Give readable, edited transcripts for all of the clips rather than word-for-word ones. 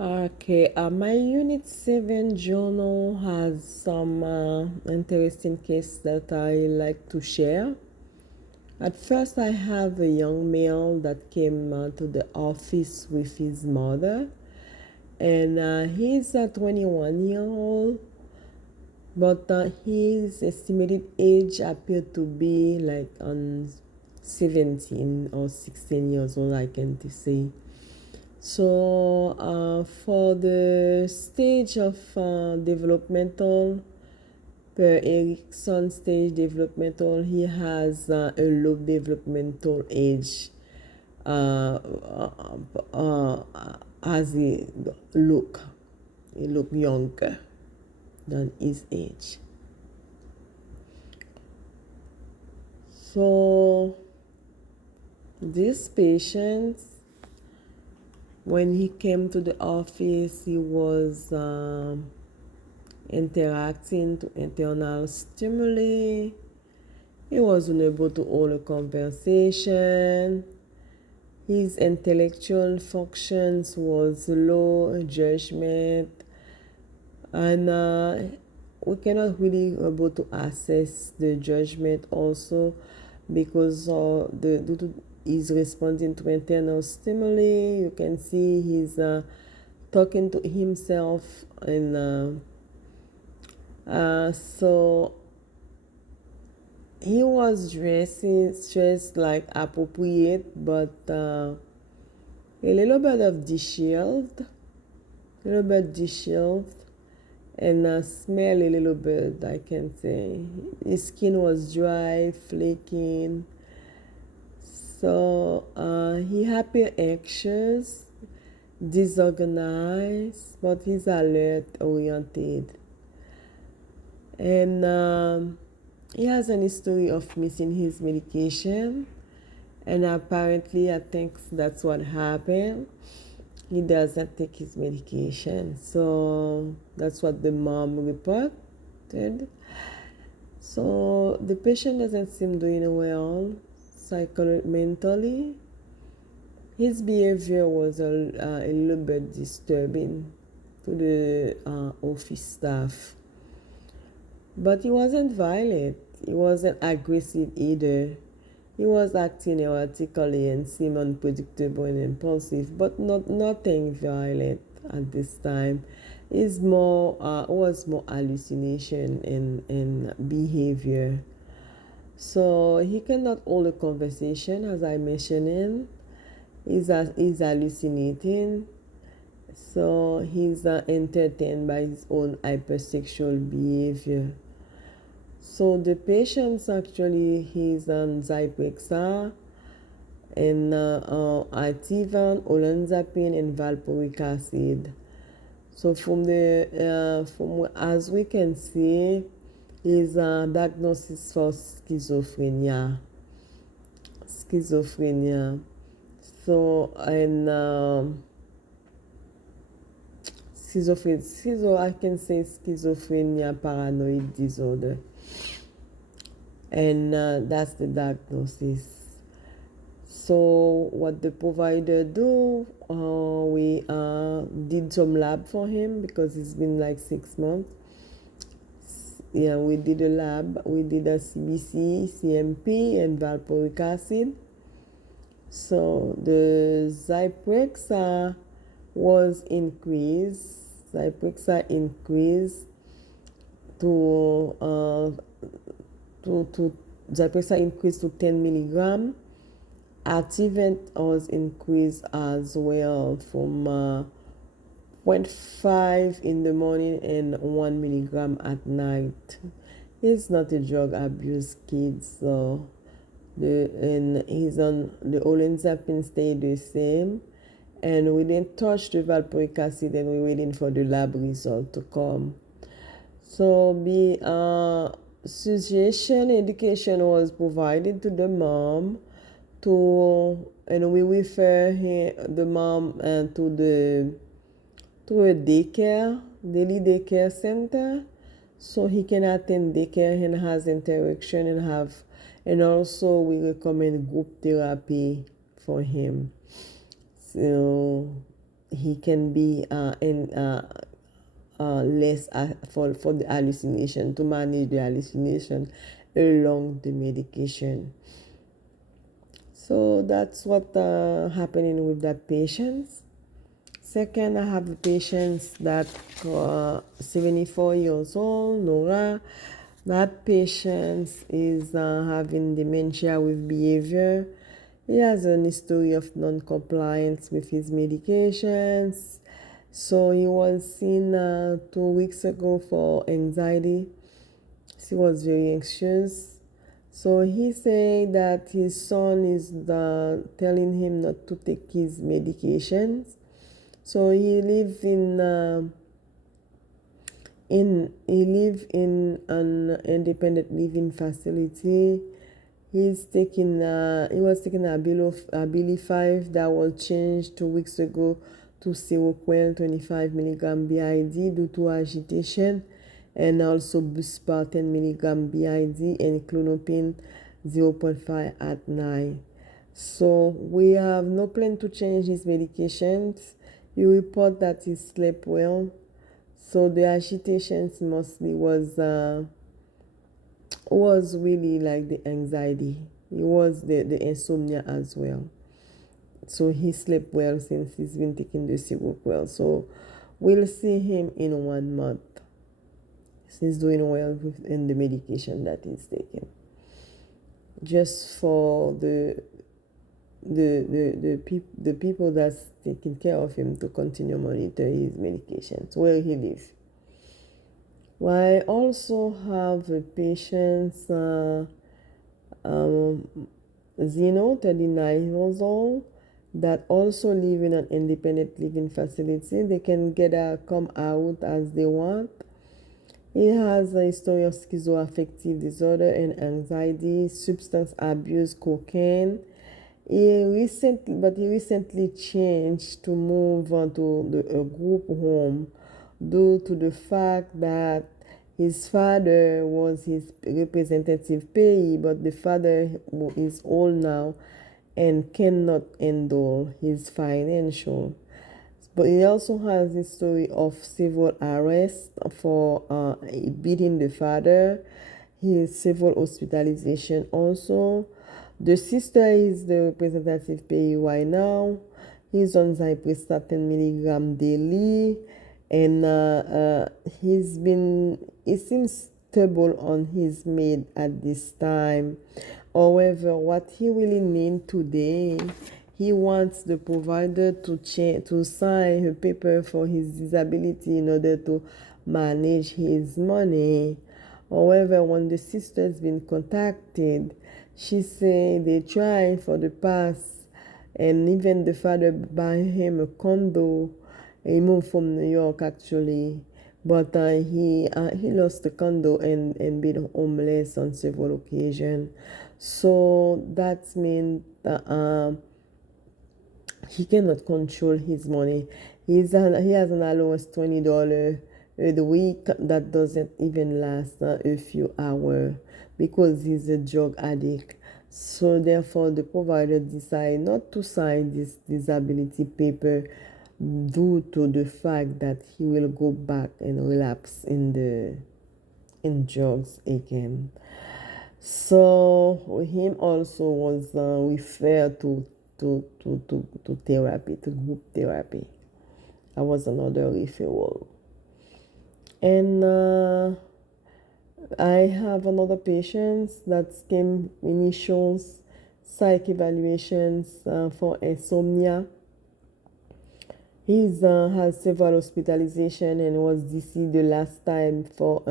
Okay, my Unit 7 journal has some interesting case that I like to share. At first, I have a young male that came to the office with his mother, and he's a 21-year-old, but his estimated age appeared to be like on 17 or 16 years old, I can say. So, for the stage of developmental, per Erickson stage developmental, he has a low developmental age as he look younger than his age. So, this patient, when he came to the office, he was interacting to internal stimuli. He was unable to hold a conversation. His intellectual functions was low, judgment, and we cannot really able to assess the judgment also because due to he's responding to internal stimuli. You can see he's talking to himself, and so he was dressed like appropriate, but a little bit of disheveled, and smell a little bit, I can say. His skin was dry, flaking. So he appeared anxious, disorganized, but he's alert, oriented. And he has an history of missing his medication, and apparently I think that's what happened. He doesn't take his medication, so that's what the mom reported. So the patient doesn't seem doing well mentally. His behavior was a little bit disturbing to the office staff. But he wasn't violent. He wasn't aggressive either. He was acting erratically and seemed unpredictable and impulsive, but nothing violent at this time. It was more hallucination and behavior. So he cannot hold a conversation, as I mentioned. He's hallucinating. So he's entertained by his own hypersexual behavior. So the patient's actually, he's on Zyprexa and Ativan, olanzapine, and valproic acid. So from as we can see, his diagnosis for schizophrenia. So and I can say schizophrenia paranoid disorder, and that's the diagnosis. So what the provider do, we did some lab for him because it's been like 6 months. Yeah, we did a lab. We did a CBC, CMP, and valproic acid. So the Zyprexa was increased. Zyprexa increased to Zyprexa increased to 10 milligram. Ativan was increased as well from 0.5 in the morning and 1 milligram at night. He's not a drug abuse kid, so he's on the olanzapine stayed the same, and we didn't touch the valproic acid, and we're waiting for the lab result to come. So the suggestion education was provided to the mom and we refer the mom to a daily daycare center, so he can attend daycare and has interaction and also we recommend group therapy for him. So he can be in less for the hallucination, to manage the hallucination along the medication. So that's what happening with that patient. Second, I have a patient that 74 years old, Nora. That patient is having dementia with behavior. He has an history of non-compliance with his medications. So he was seen 2 weeks ago for anxiety. He was very anxious. So he said that his son is telling him not to take his medications. So he live in an independent living facility. He was taking Abilify that was changed 2 weeks ago to Seroquel 25 milligram BID due to agitation, and also Buspar 10 milligram BID and Clonopin 0.5 at night. So we have no plan to change his medications. He report that he slept well. So the agitations mostly was really like the anxiety. It was the insomnia as well. So he slept well since he's been taking the Seroquel. So we'll see him in 1 month. He's doing well in the medication that he's taking. Just for the people that's taking care of him to continue monitor his medications where he lives. Well, I also have a patient, Zeno, 39 years old, that also live in an independent living facility. They can come out as they want. He has a history of schizoaffective disorder and anxiety, substance abuse, cocaine. He recently changed to move to a group home due to the fact that his father was his representative payee, but the father is old now and cannot handle his financial. But he also has a story of civil arrest for beating the father. His civil hospitalization also. The sister is the representative payee right now. He's on Zyprexa 10 milligram daily, and he seems stable on his med at this time. However, what he really needs today, he wants the provider to sign a paper for his disability in order to manage his money. However, when the sister's been contacted, she said they tried for the past, and even the father buy him a condo. He moved from New York actually, but he lost the condo and been homeless on several occasions. So that means he cannot control his money. He has an allowance $20 a week that doesn't even last a few hours because he's a drug addict. So therefore, the provider decided not to sign this disability paper due to the fact that he will go back and relapse in drugs again. So him also was referred to therapy, to group therapy. That was another referral. And I have another patient that came initial psych evaluations for insomnia. He has several hospitalization and was deceased the last time for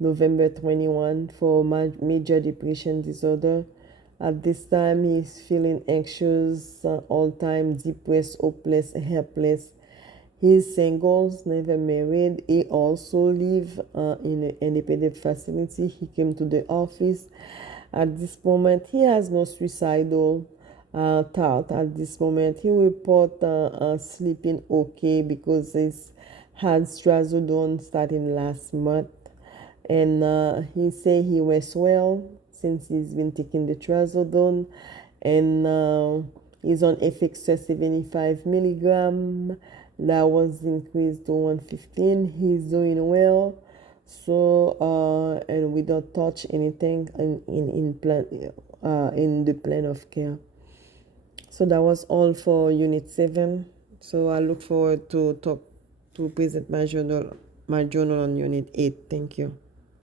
November 21 for major depression disorder. At this time, he's feeling anxious all time, depressed, hopeless, helpless. He's single, never married. He also lives in an independent facility. He came to the office. At this moment, he has no suicidal thought. At this moment, he report sleeping okay because he's had trazodone starting last month, and he say he rests well since he's been taking the trazodone, and He's on FXS 75 milligram. That was increased to 115. He's doing well. So and we don't touch anything in the plan of care. So that was all for Unit 7. So I look forward to present my journal on Unit 8. Thank you.